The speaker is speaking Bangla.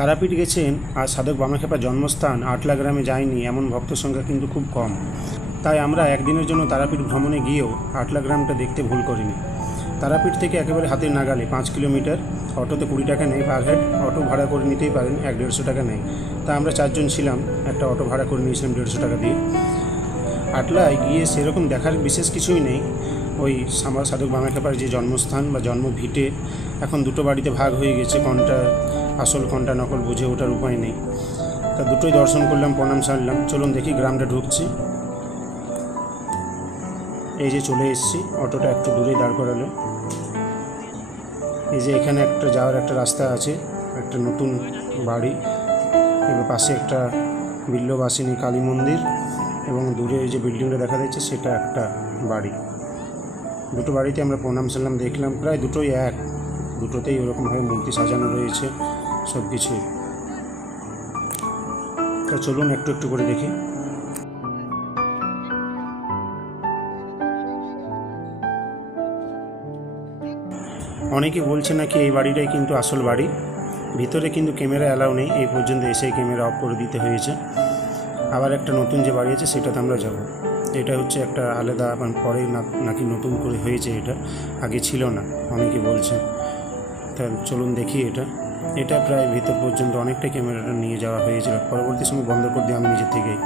তারাপীঠ গেছেন আর সাধক বামাখ্যাপার জন্মস্থান আটলা গ্রামে যায়নি এমন ভক্ত সংখ্যা কিন্তু খুব কম। তাই আমরা একদিনের জন্য তারাপীঠ ভ্রমণে গিয়েও আটলা গ্রামটা দেখতে ভুল করিনি। তারাপীঠ থেকে একেবারে হাতের নাগালে 5 কিলোমিটার, অটোতে 20 টাকা নেই পার হেড, অটো ভাড়া করে নিতেই পারেন, 150 টাকা নেই। তা আমরা 4 জন ছিলাম, একটা অটো ভাড়া করে নিয়েছিলাম 150 টাকা দিয়ে। আটলায় গিয়ে সেরকম দেখার বিশেষ কিছুই নেই। ওই সাধক বামাখ্যাপার যে জন্মস্থান বা জন্মভিটে এখন দুটো বাড়িতে ভাগ হয়ে গেছে, কোনটা আসল কোনটা নকল বুঝে ওঠার উপায় নেই। তা দুটোই দর্শন করলাম, প্রণাম সারলাম। চলুন দেখি গ্রামটা ঢুকছি। এই যে চলে এসেছি, অটোটা একটু দূরেই দাঁড় করালো। এই যে এখানে একটা যাওয়ার একটা রাস্তা আছে, একটা নতুন বাড়ি, এবার পাশে একটা বিল্লবাসিনী কালী মন্দির এবং দূরে এই যে বিল্ডিংটা দেখা যাচ্ছে সেটা একটা বাড়ি। দুটো বাড়িতে আমরা প্রণাম সারলাম, দেখলাম প্রায় দুটোই এক, দুটোতেই ওরকমভাবে মূর্তি সাজানো রয়েছে সব কিছুই। তা চলুন একটু একটু করে দেখি। অনেকে বলছে নাকি এই বাড়িটাই কিন্তু আসল বাড়ি। ভিতরে কিন্তু ক্যামেরা অ্যালাউ নেই, এই পর্যন্ত এসেই ক্যামেরা অফ করে দিতে হয়েছে। আবার একটা নতুন যে বাড়ি আছে সেটাতে আমরা যাব। এটা হচ্ছে একটা আলাদা, পরে নাকি নতুন করে হয়েছে, এটা আগে ছিল না অনেকে বলছে। তা চলুন দেখি। এটা প্রায় ভিতর পর্যন্ত অনেকটা ক্যামেরাটা নিয়ে যাওয়া হয়েছিল, পরবর্তী সময় বন্ধ করে দিই আমি নিজের থেকেই।